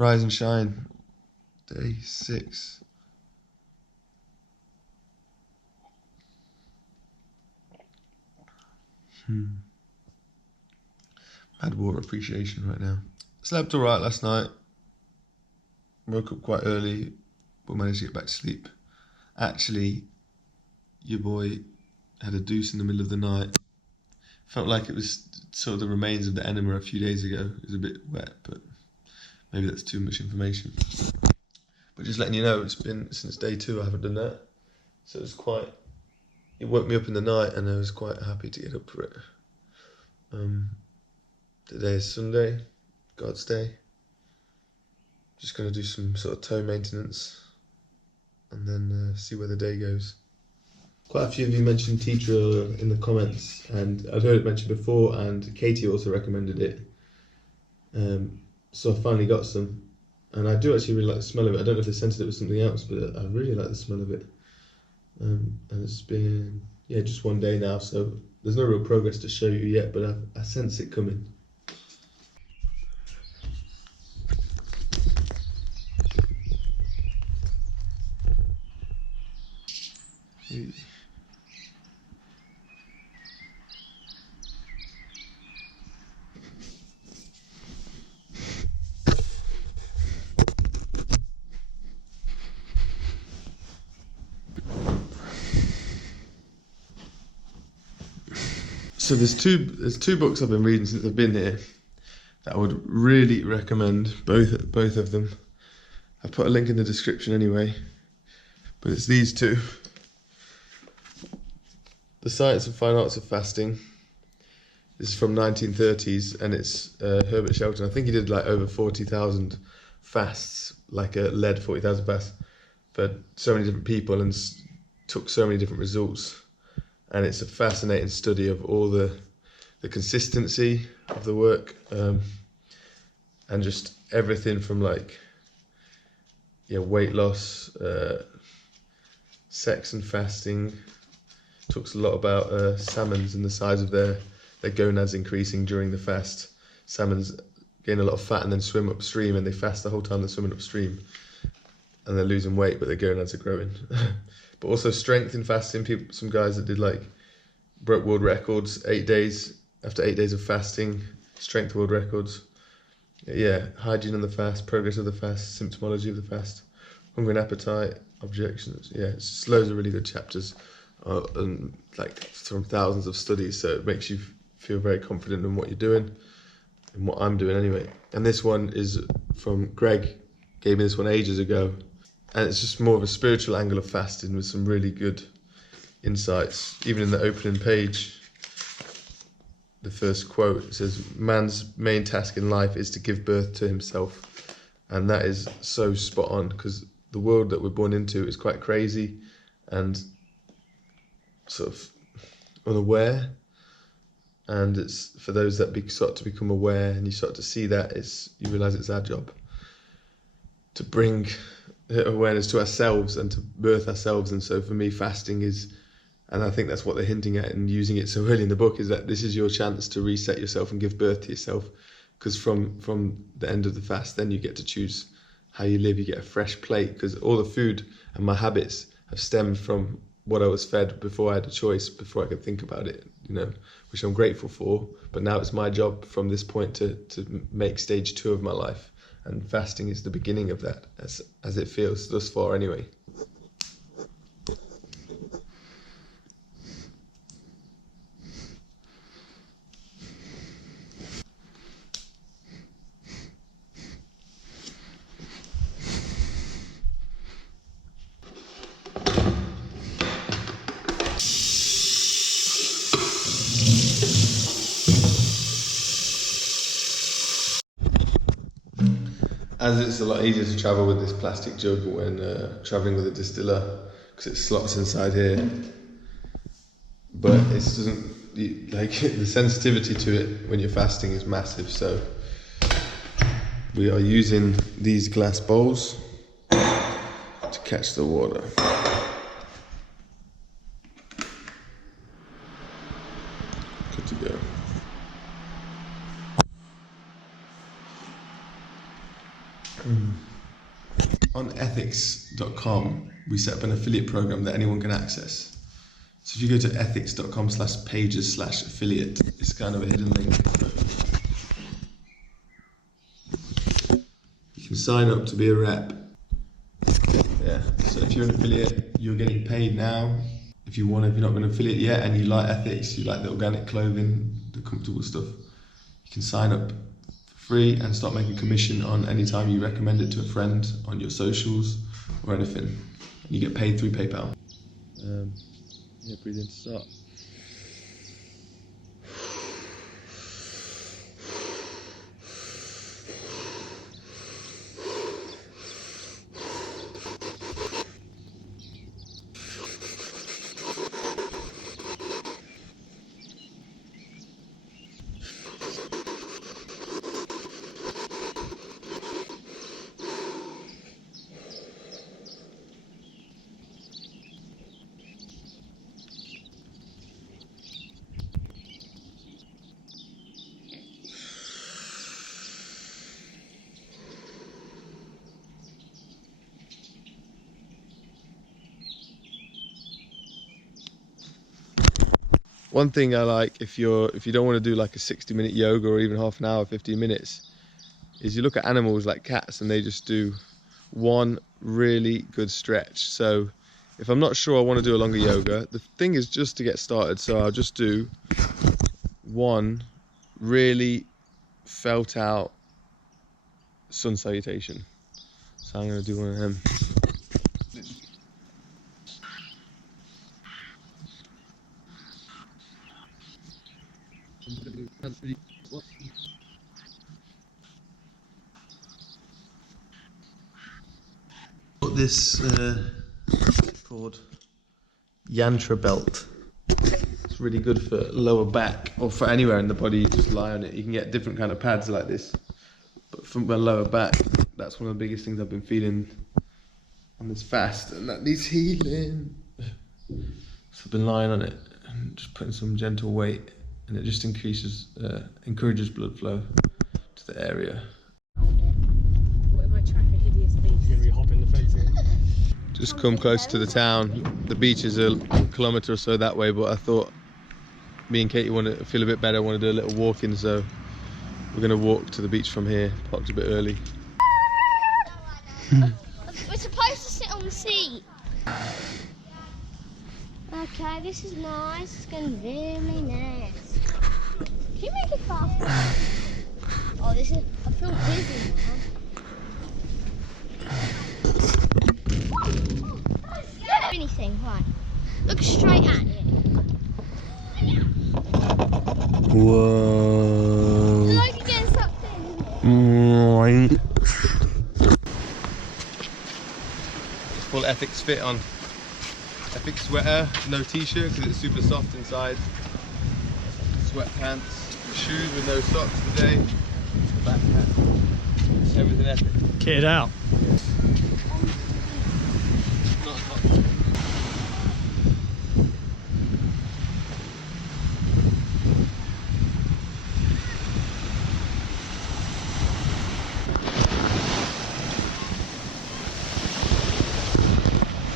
Rise and shine. Day 6. Mad water appreciation right now. Slept alright last night. Woke up quite early, but managed to get back to sleep. Actually, your boy had a deuce in the middle of the night. Felt like it was sort of the remains of the enema a few days ago. It was a bit wet, but maybe that's too much information. But just letting you know, it's been since day 2 I haven't done that. So it woke me up in the night and I was quite happy to get up for it. Today is Sunday, God's Day. Just going to do some sort of toe maintenance and then see where the day goes. Quite a few of you mentioned tea tree in the comments, and I've heard it mentioned before, and Katie also recommended it. So I finally got some, and I do actually really like the smell of it. I don't know if they scented it with something else, but I really like the smell of it. And it's been, just one day now, so there's no real progress to show you yet, but I sense it coming. So there's two books I've been reading since I've been here that I would really recommend, both of them. I've put a link in the description anyway, but it's these two. The Science and Fine Arts of Fasting. This is from 1930s, and it's Herbert Shelton. I think he did like over 40,000 fasts, like led 40,000 fasts for so many different people and took so many different results. And it's a fascinating study of all the consistency of the work, and just everything from weight loss, sex and fasting. Talks a lot about salmons and the size of their gonads increasing during the fast. Salmons gain a lot of fat and then swim upstream, and they fast the whole time they're swimming upstream, and they're losing weight, but their gonads are growing. But also strength in fasting. Some guys that did broke world records 8 days after 8 days of fasting, strength world records. Hygiene on the fast, progress of the fast, symptomology of the fast, hunger and appetite, objections. It's just loads of really good chapters, and from thousands of studies. So it makes you feel very confident in what you're doing, and what I'm doing anyway. And this one is from Greg. Gave me this one ages ago. And it's just more of a spiritual angle of fasting with some really good insights. Even in the opening page, the first quote, it says, "Man's main task in life is to give birth to himself." And that is so spot on, because the world that we're born into is quite crazy and sort of unaware. And it's for those that start to become aware and you start to see that, you realise it's our job to bring awareness to ourselves and to birth ourselves. And so for me, fasting is, and I think that's what they're hinting at and using it so early in the book, is that this is your chance to reset yourself and give birth to yourself. Because from the end of the fast, then you get to choose how you live. You get a fresh plate, because all the food and my habits have stemmed from what I was fed before I had a choice, before I could think about it, which I'm grateful for. But now it's my job from this point to make stage 2 of my life. And fasting is the beginning of that, as it feels thus far anyway. As it's a lot easier to travel with this plastic jug when travelling with a distiller, because it slots inside here, but it doesn't, the sensitivity to it when you're fasting is massive. So we are using these glass bowls to catch the water. Good to go. On ethics.com, we set up an affiliate program that anyone can access. So if you go to ethics.com/pages/affiliate, it's kind of a hidden link. You can sign up to be a rep. Yeah. So if you're an affiliate, you're getting paid now. If you're not an affiliate yet and you like ethics, you like the organic clothing, the comfortable stuff, you can sign up for free and start making commission on any time you recommend it to a friend on your socials or anything. And you get paid through PayPal. Yeah, breathe in to start. One thing I like, if you don't want to do like a 60-minute yoga or even half an hour, 15 minutes, is you look at animals like cats and they just do one really good stretch. So if I'm not sure I want to do a longer yoga, the thing is just to get started. So I'll just do one really felt out sun salutation. So I'm going to do one of them. Got this called Yantra belt. It's really good for lower back or for anywhere in the body. You just lie on it. You can get different kind of pads like this, but from my lower back, that's one of the biggest things I've been feeling on this fast, and that needs healing. So I've been lying on it and just putting some gentle weight, and it just encourages blood flow to the area. What if I track a hideous beast? You're gonna be hopping the fence here. Just come close to the town. The beach is a kilometre or so that way, but I thought me and Katie want to feel a bit better, want to do a little walking, so we're going to walk to the beach from here, parked a bit early. We're supposed to sit on the seat. Okay, this is nice. It's going to be really nice. Can you make it faster? Oh, this is... I feel dizzy now. Anything, right? Look straight at it. Whoa. It's like against something, isn't it? Full Ethics fit on. Ethics sweater, no t-shirt because it's super soft inside. Sweatpants, shoes with no socks today. Backpack. Everything Ethics. Kitted out.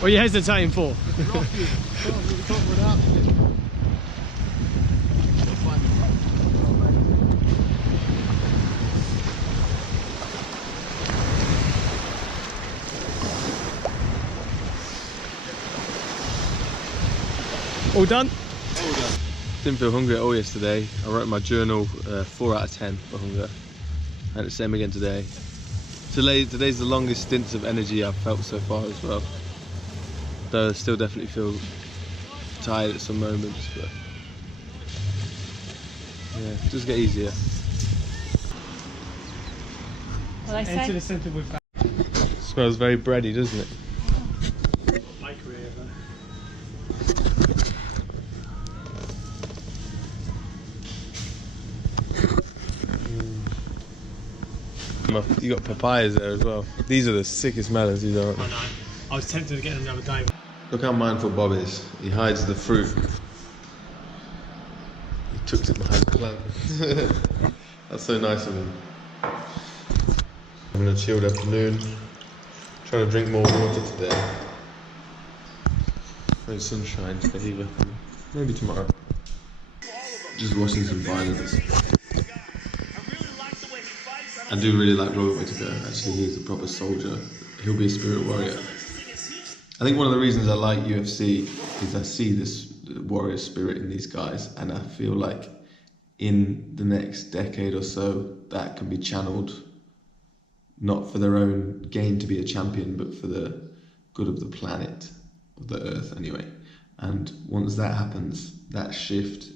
What are you hesitating for? All done? Didn't feel hungry at all yesterday. I wrote in my journal 4 out of 10 for hunger. And it's the same again today. Today's the longest stints of energy I've felt so far as well. Though I still definitely feel tired at some moments, but yeah, just get easier. Well, I Enter say. the centre with that. Smells very bready, doesn't it? Bakery ever. You got papayas there as well. These are the sickest melons, these aren't I they? know. I was tempted to get them the other day. Look how mindful Bob is. He hides the fruit. He tucks it behind the plant. That's so nice of him. Having a chilled afternoon. Trying to drink more water today. No sunshine today either. Maybe tomorrow. Just watching some violence. I do really like Robert Whittaker. Actually, he's a proper soldier. He'll be a spirit warrior. I think one of the reasons I like UFC is I see this warrior spirit in these guys, and I feel like in the next decade or so that can be channeled not for their own gain to be a champion, but for the good of the planet, of the earth anyway. And once that happens, that shift,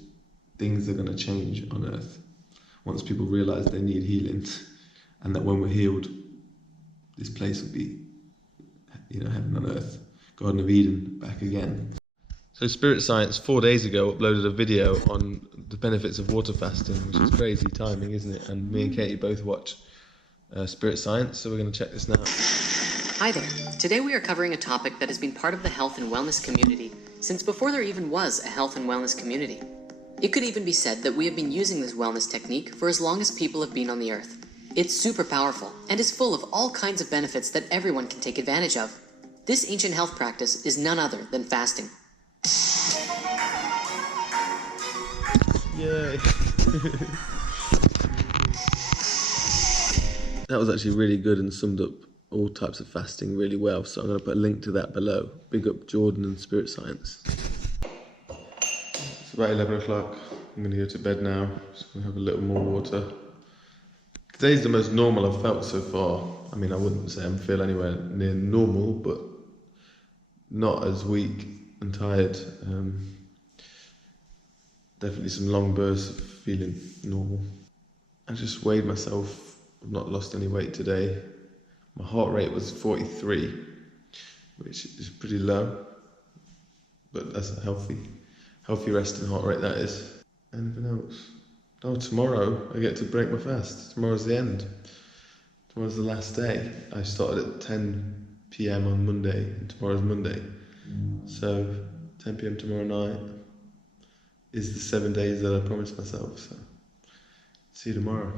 things are going to change on earth. Once people realise they need healing, and that when we're healed, this place will be, heaven on earth, Garden of Eden back again. So Spirit Science 4 days ago uploaded a video on the benefits of water fasting, which is crazy timing, isn't it? And me and Katie both watch Spirit Science, so we're going to check this now. Hi there. Today we are covering a topic that has been part of the health and wellness community since before there even was a health and wellness community. It could even be said that we have been using this wellness technique for as long as people have been on the earth. It's super powerful and is full of all kinds of benefits that everyone can take advantage of. This ancient health practice is none other than fasting. Yay! That was actually really good and summed up all types of fasting really well, so I'm going to put a link to that below. Big up Jordan and Spirit Science. It's about 11 o'clock. I'm going to go to bed now. Just going to have a little more water. Today's the most normal I've felt so far. I mean, I wouldn't say I'm feeling anywhere near normal, but not as weak and tired. Definitely some long bursts of feeling normal. I just weighed myself. I've not lost any weight today. My heart rate was 43, which is pretty low, but that's a healthy resting heart rate, that is. Anything else? Oh, tomorrow I get to break my fast. Tomorrow's the end. Tomorrow's the last day. I started at 10 PM on Monday, and tomorrow's Monday. So 10 PM tomorrow night is the 7 days that I promised myself. So see you tomorrow.